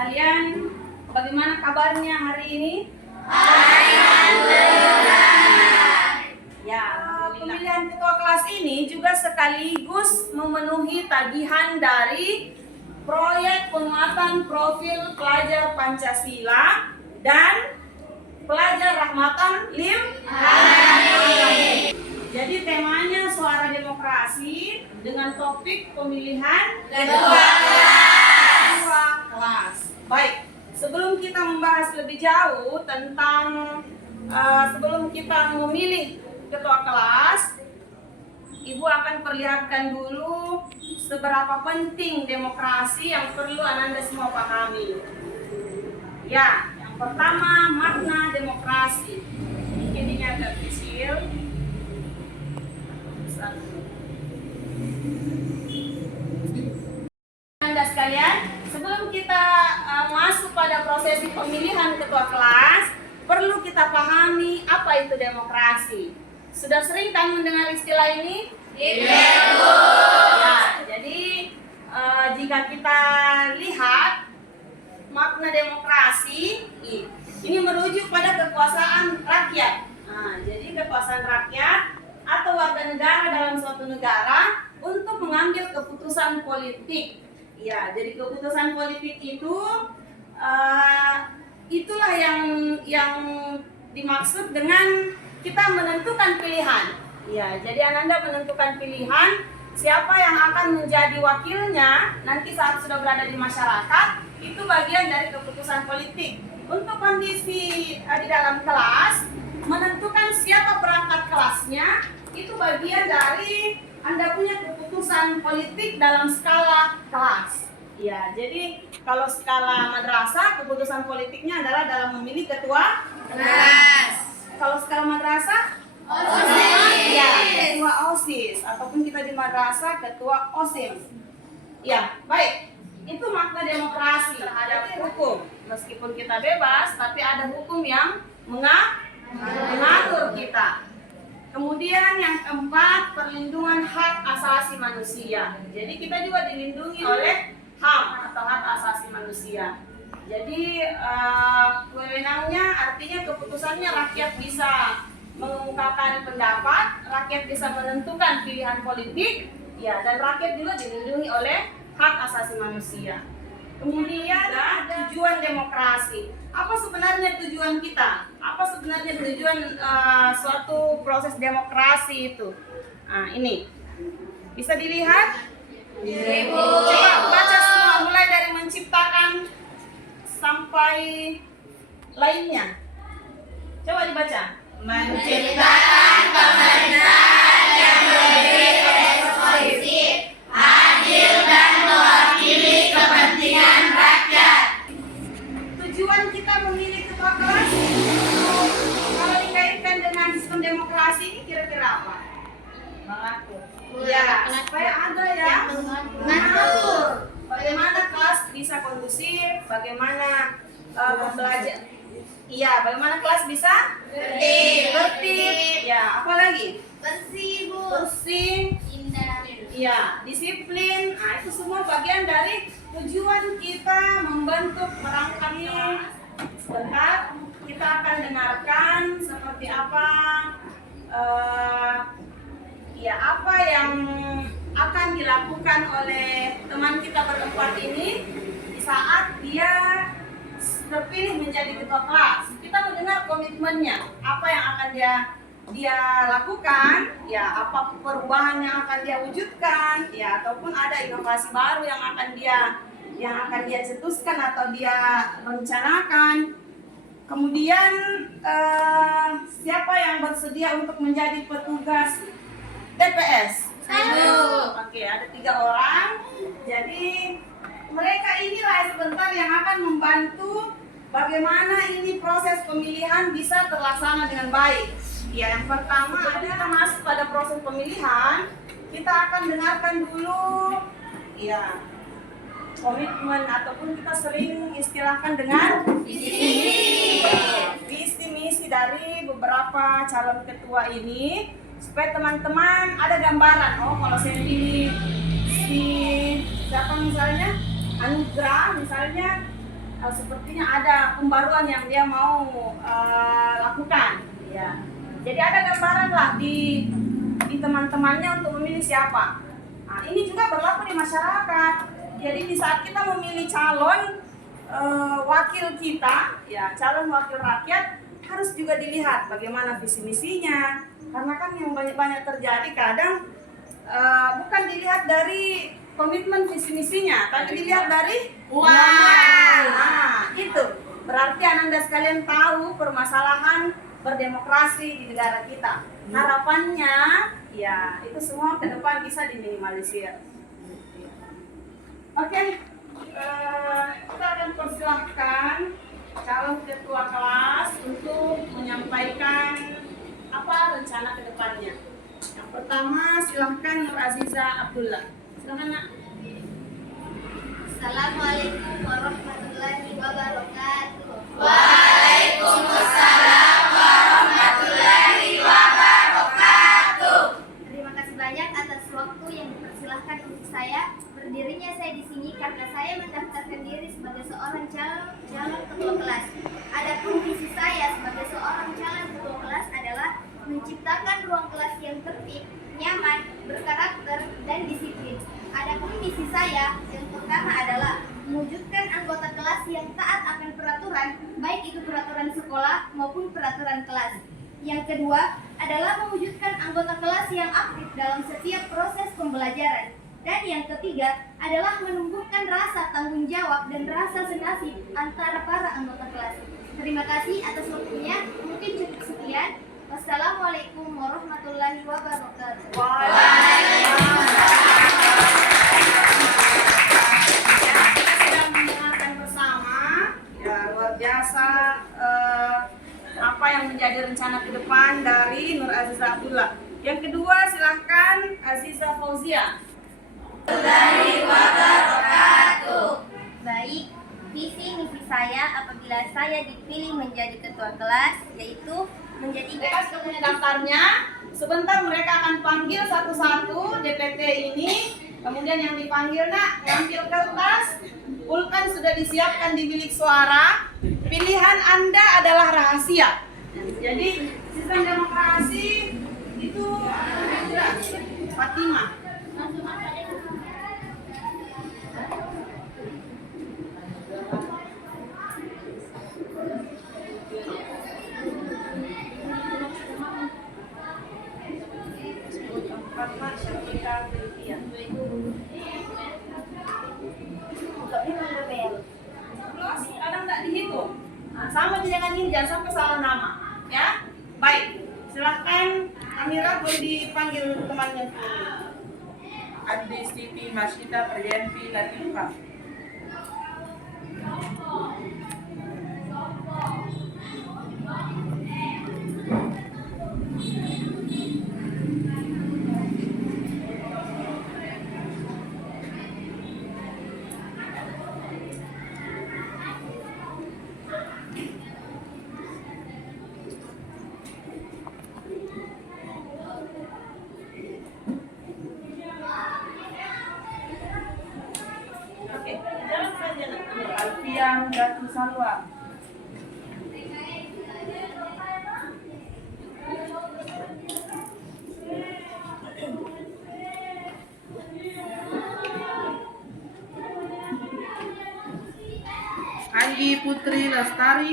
sekalian, bagaimana kabarnya hari ini? Ya, pemilihan ketua kelas ini juga sekaligus memenuhi tagihan dari proyek penguatan profil pelajar Pancasila dan pelajar Rahmatan Lil Alamin. Jadi temanya suara demokrasi dengan topik pemilihan ketua kelas. Baik, sebelum kita membahas lebih jauh tentang sebelum kita memilih ketua kelas, Ibu akan perlihatkan dulu seberapa penting demokrasi yang perlu Ananda semua pahami. Ya, yang pertama makna demokrasi. Mungkin ini agak kecil. Anda sekalian, sebelum kita masuk pada prosesi pemilihan ketua kelas, perlu kita pahami apa itu demokrasi. Sudah sering kan mendengar istilah ini? Iya, Bu. Ya, jadi jika kita lihat makna demokrasi, ini merujuk pada kekuasaan rakyat. Nah, jadi kekuasaan rakyat atau warga negara dalam suatu negara untuk mengambil keputusan politik. Ya, jadi keputusan politik itu itulah yang dimaksud dengan kita menentukan pilihan. Ya, jadi Ananda menentukan pilihan siapa yang akan menjadi wakilnya nanti saat sudah berada di masyarakat, itu bagian dari keputusan politik. Untuk kondisi di dalam kelas, menentukan siapa perangkat kelasnya, itu bagian dari Anda punya keputusan politik dalam skala kelas. Ya, jadi kalau skala madrasah, keputusan politiknya adalah dalam memilih ketua kelas. Kalau skala madrasah, OSIS. Ya, ketua OSIS ataupun kita di madrasah ketua OSIM. Ya, baik. Itu makna demokrasi terhadap hukum. Meskipun kita bebas, tapi ada hukum yang mengatur kita. Kemudian yang keempat, perlindungan hak asasi manusia. Jadi kita juga dilindungi oleh HAM atau hak asasi manusia. Jadi wewenangnya artinya keputusannya rakyat bisa mengemukakan pendapat, rakyat bisa menentukan pilihan politik, ya, dan rakyat juga dilindungi oleh hak asasi manusia. Kemudian tujuan demokrasi. Apa sebenarnya tujuan kita? Apa sebenarnya tujuan suatu proses demokrasi itu? Nah, ini bisa dilihat. Coba baca semua mulai dari menciptakan sampai lainnya. Coba dibaca. Menciptakan pemerintahan yang lebih inklusif, adil dan mewakili kepentingan rakyat. Tujuan kita memilih ketua kelas kalau dikaitkan dengan sistem demokrasi ini kira-kira apa? Mengatur. Ya, supaya ada yang mengatur bagaimana kelas bisa kondusif, bagaimana pembelajaran. Iya, bagaimana kelas bisa tertib. Ya, apa lagi? Bersih, Bu. Bersih. Indah. Iya, disiplin. Nah, itu semua bagian dari tujuan kita membentuk perangkat kelas. Sebentar, kita akan dengarkan seperti apa apa yang akan dilakukan oleh teman kita berempat ini di saat dia terpilih menjadi ketua kelas. Kita mendengar komitmennya, apa yang akan dia lakukan, ya, apa perubahan yang akan dia wujudkan, ya, ataupun ada inovasi baru yang akan dia cetuskan atau dia rencanakan. Kemudian siapa yang bersedia untuk menjadi petugas TPS? Oke, ada 3 orang. Jadi mereka inilah sebentar yang akan membantu bagaimana ini proses pemilihan bisa terlaksana dengan baik. Ya, yang pertama kita masuk pada proses pemilihan, kita akan dengarkan dulu ya komitmen ataupun kita sering istilahkan dengan visi misi dari beberapa calon ketua ini supaya teman-teman ada gambaran. Oh, kalau saya pilih si siapa misalnya Anugrah misalnya, sepertinya ada pembaruan yang dia mau lakukan. Ya. Jadi ada gambaran lah di teman-temannya untuk memilih siapa. Nah, ini juga berlaku di masyarakat. Jadi di saat kita memilih calon wakil kita, ya calon wakil rakyat, harus juga dilihat bagaimana visi misinya. Karena kan yang banyak-banyak terjadi kadang bukan dilihat dari komitmen visi misinya, tapi dilihat dari uang. Nah, itu berarti Ananda sekalian tahu permasalahan berdemokrasi di negara kita. Harapannya, ya itu semua ke depan bisa diminimalisir. Oke, kita akan persilahkan calon ketua kelas untuk menyampaikan apa rencana ke depannya. Yang pertama, silahkan Nur Aziza Abdullah. Silahkan, Nak. Assalamualaikum warahmatullahi wabarakatuh. Waalaikumsalam warahmatullahi wabarakatuh. Terima kasih banyak atas waktu yang dipersilahkan untuk saya. Berdirinya saya di sini karena saya mendaftarkan diri sebagai seorang calon ketua kelas. Adapun visi saya sebagai seorang calon ketua kelas adalah menciptakan ruang kelas yang tertib, nyaman, berkarakter, dan disiplin. Adapun misi saya yang pertama adalah mewujudkan anggota kelas yang taat akan peraturan, baik itu peraturan sekolah maupun peraturan kelas. Yang kedua adalah mewujudkan anggota kelas yang aktif dalam setiap proses pembelajaran. Dan yang ketiga adalah menumbuhkan rasa tanggung jawab dan rasa senasib antara para anggota kelas. Terima kasih atas waktunya. Mungkin cukup sekian. Wassalamualaikum warahmatullahi wabarakatuh. Ya, kita sedang mendengarkan bersama, ya luar biasa apa yang menjadi rencana ke depan dari Nur Aziza Abdullah. Yang kedua, silahkan Aziza Fauzia. Baik, visi misi saya apabila saya dipilih menjadi ketua kelas yaitu menjadikan Mereka sudah punya daftarnya. Sebentar mereka akan panggil satu-satu DPT ini. Kemudian yang dipanggil, Nak, ngambil kertas. Pulpen sudah disiapkan di bilik suara. Pilihan Anda adalah rahasia. Jadi sistem demokrasi itu Fatimah. Fatimah Syafika Filipia. Terus kadang nggak dihitung. Nah, sama jangan ini, jangan sampai salah nama, ya. Baik, silahkan Amira boleh dipanggil temannya. Andi Siti Masita Priyanti Latifah. Oke, jalan saja, Nak. Alfian Datu Salwa. Anggi Putri Lestari.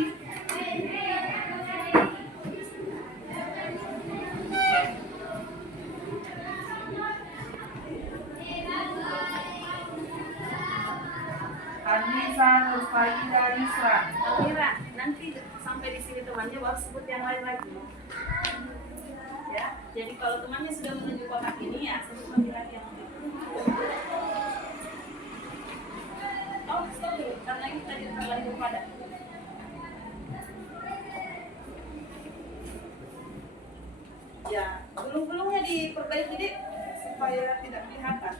Anissa Nurfaida Yusra. Amira, nanti sampai di sini temannya baru sebut yang lain lagi. Ya, jadi kalau temannya sudah menuju kotak ini ya sebut lagi yang lain. Oh, stop dulu, karena ini tadi terlanjur padat. Ya, gulung-gulungnya diperbaiki deh supaya tidak kelihatan.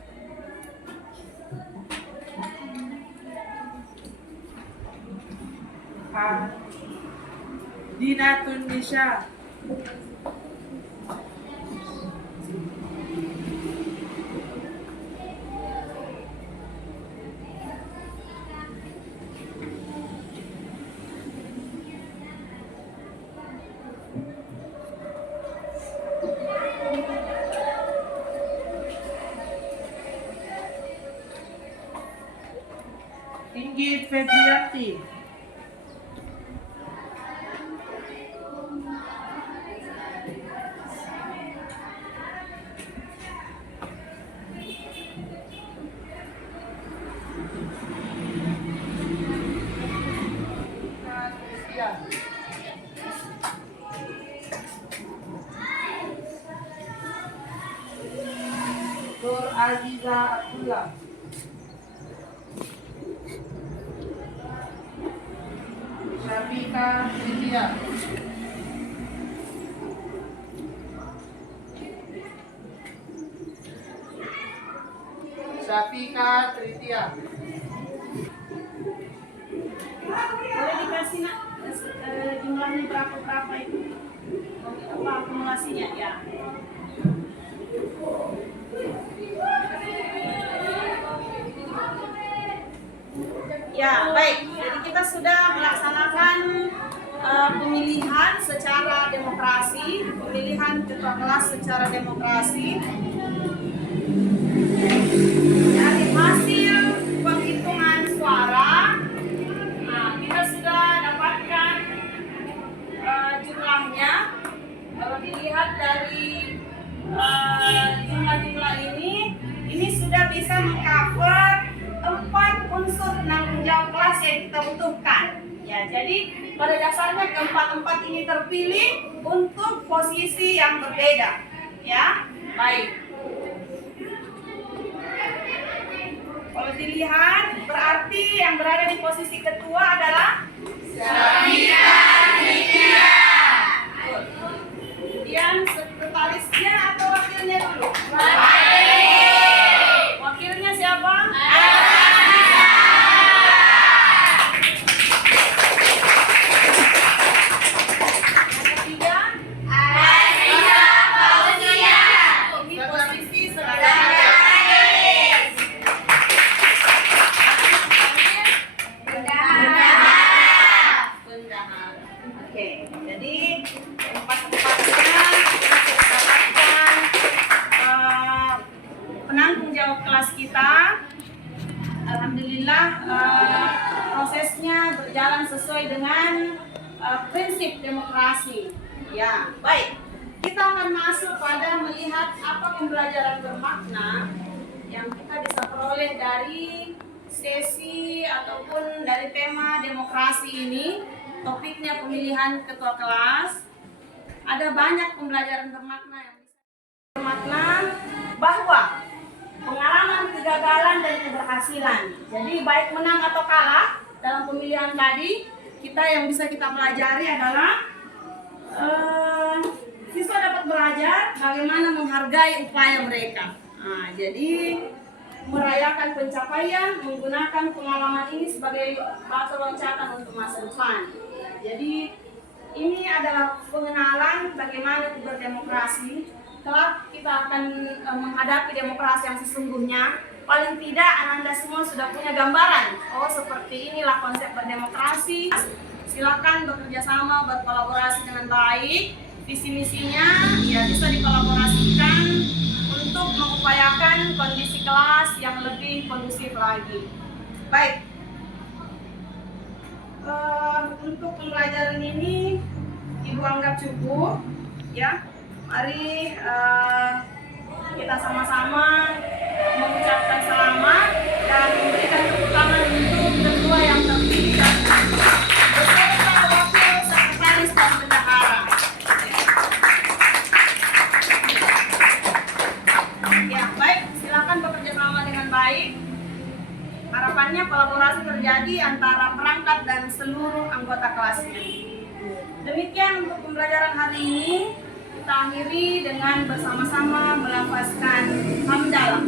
Dina Tunisha. Sukiyati. Nur Aziza Abdullah. Syafika Cynthia. Syafika Tritia. Boleh dikasih nak jumlahnya berapa itu? Apa akumulasinya ya? Ya, baik. Jadi kita sudah melaksanakan pemilihan secara demokrasi, pemilihan ketua kelas secara demokrasi. Dari hasil penghitungan suara, nah, kita sudah dapatkan jumlahnya. Kalau dilihat dari jumlah-jumlah ini sudah bisa mengcover 4 unsur penanggung jawab kelas yang kita butuhkan. Ya, jadi pada dasarnya keempat-empat ini terpilih untuk posisi yang berbeda. Ya, baik. Kalau dilihat, berarti yang berada di posisi ketua adalah Syafika Cynthia. Kemudian sekretarisnya atau wakilnya dulu? Wakilnya siapa? Yang ketiga? Ini posisi sekretaris. Bendahara. Oke, jadi tempat-tempatnya kita sudah dapatkan penanggung jawab kelas kita. Alhamdulillah prosesnya berjalan sesuai dengan prinsip demokrasi. Ya, baik. Kita akan masuk pada melihat apa pembelajaran bermakna yang kita bisa peroleh dari sesi ataupun dari tema demokrasi ini. Topiknya pemilihan ketua kelas. Ada banyak pembelajaran bermakna yang bisa bermakna bahwa pengalaman kegagalan dan keberhasilan. Jadi baik menang atau kalah dalam pemilihan tadi, kita yang bisa kita pelajari adalah siswa dapat belajar bagaimana menghargai upaya mereka. Nah, jadi merayakan pencapaian, menggunakan pengalaman ini sebagai batu loncatan untuk masa depan. Jadi ini adalah pengenalan bagaimana berdemokrasi. Kelak kita akan menghadapi demokrasi yang sesungguhnya. Paling tidak Anda semua sudah punya gambaran. Oh, seperti inilah konsep berdemokrasi. Silakan bekerja sama, berkolaborasi dengan baik. Visi misinya ya bisa dikolaborasikan untuk mengupayakan kondisi kelas yang lebih kondusif lagi. Baik. Untuk pembelajaran ini Ibu anggap cukup, ya. Mari kita sama-sama mengucapkan selamat dan memberikan tepuk tangan untuk ketua yang terpilih beserta wakil sekretaris dan bendahara. Ya, baik, silakan bekerja sama dengan baik. Harapannya kolaborasi terjadi antara perangkat dan seluruh anggota kelasnya. Demikian untuk pembelajaran hari ini. Kita akhiri dengan bersama-sama melafazkan hamdalah.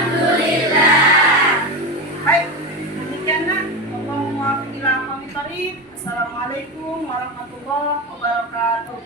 Alhamdulillah. Baik, demikianlah. Assalamualaikum warahmatullahi wabarakatuh.